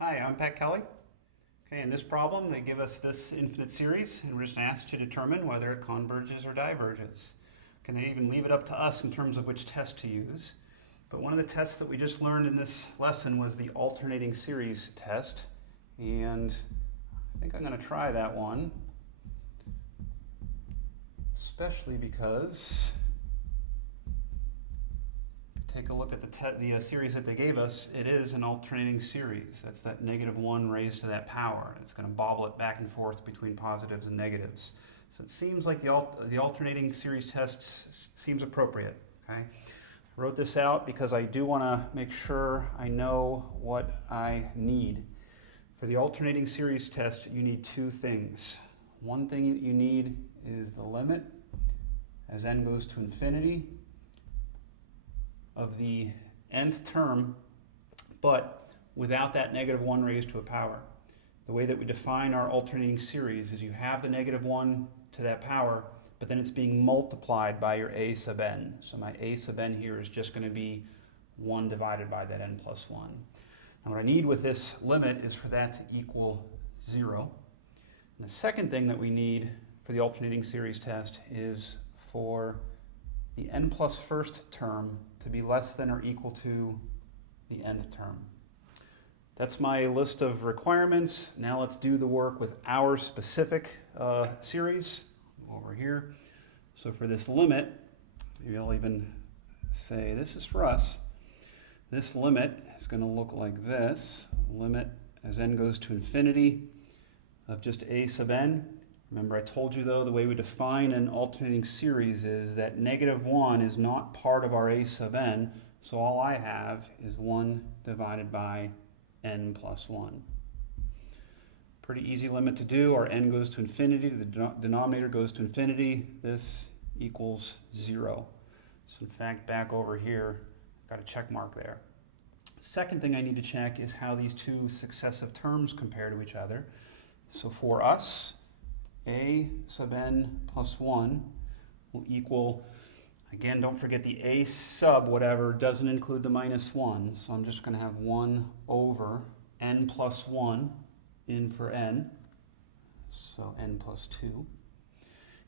Hi, I'm Pat Kelly. Okay, in this problem, they give us this infinite series, and we're just asked to determine whether it converges or diverges. Can they even leave it up to us in terms of which test to use? But one of the tests that we just learned in this lesson was the alternating series test, and I think I'm going to try that one, especially because take a look at the series that they gave us. It is an alternating series. That's that -1 raised to that power. It's going to bobble it back and forth between positives and negatives. So it seems like the alternating series test seems appropriate. Okay, I wrote this out because I do want to make sure I know what I need. For the alternating series test, you need two things. One thing that you need is the limit as n goes to infinity of the nth term, but without that -1 raised to a power. The way that we define our alternating series is you have the -1 to that power, but then it's being multiplied by your a sub n. So my a sub n here is just going to be 1 divided by that n plus 1. And what I need with this limit is for that to equal 0. And the second thing that we need for the alternating series test is for the n plus first term to be less than or equal to the nth term. That's my list of requirements. Now let's do the work with our specific series over here. So for this limit, maybe I'll even say this is for us. This limit is going to look like this. Limit as n goes to infinity of just a sub n. Remember, I told you, though, the way we define an alternating series is that -1 is not part of our a sub n, so all I have is 1 divided by n plus 1. Pretty easy limit to do. Our n goes to infinity, the denominator goes to infinity. This equals 0. So in fact, back over here, I've got a check mark there. Second thing I need to check is how these two successive terms compare to each other. So for us, a sub n plus 1 will equal, again, don't forget the a sub whatever doesn't include the -1, so I'm just going to have 1 over n plus 1 in for n, so n plus 2.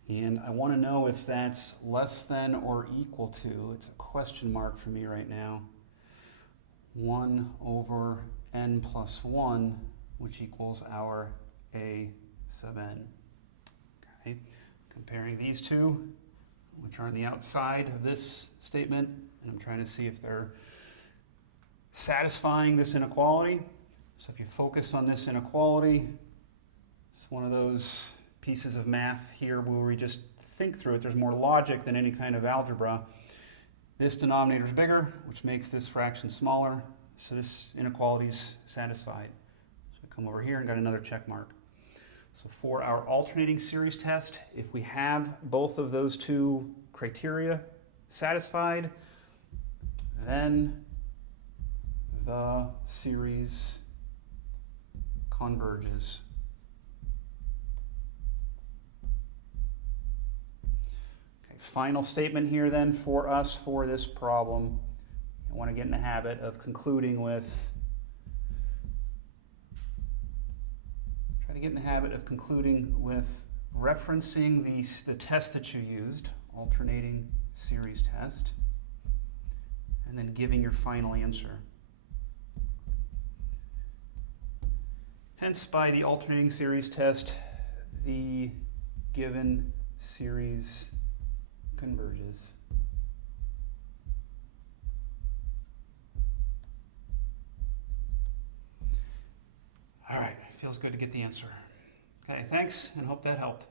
And I want to know if that's less than or equal to, it's a question mark for me right now, 1 over n plus 1, which equals our a sub n. Okay. Comparing these two, which are on the outside of this statement, and I'm trying to see if they're satisfying this inequality. So if you focus on this inequality, it's one of those pieces of math here where we just think through it. There's more logic than any kind of algebra. This denominator is bigger, which makes this fraction smaller, so this inequality is satisfied. So I come over here and got another check mark. So for our alternating series test, if we have both of those two criteria satisfied, then the series converges. Okay, final statement here then for us for this problem. I want to get in the habit of concluding with referencing the test that you used, alternating series test, and then giving your final answer. Hence, by the alternating series test, the given series converges. All right, feels good to get the answer. Okay, thanks, and hope that helped.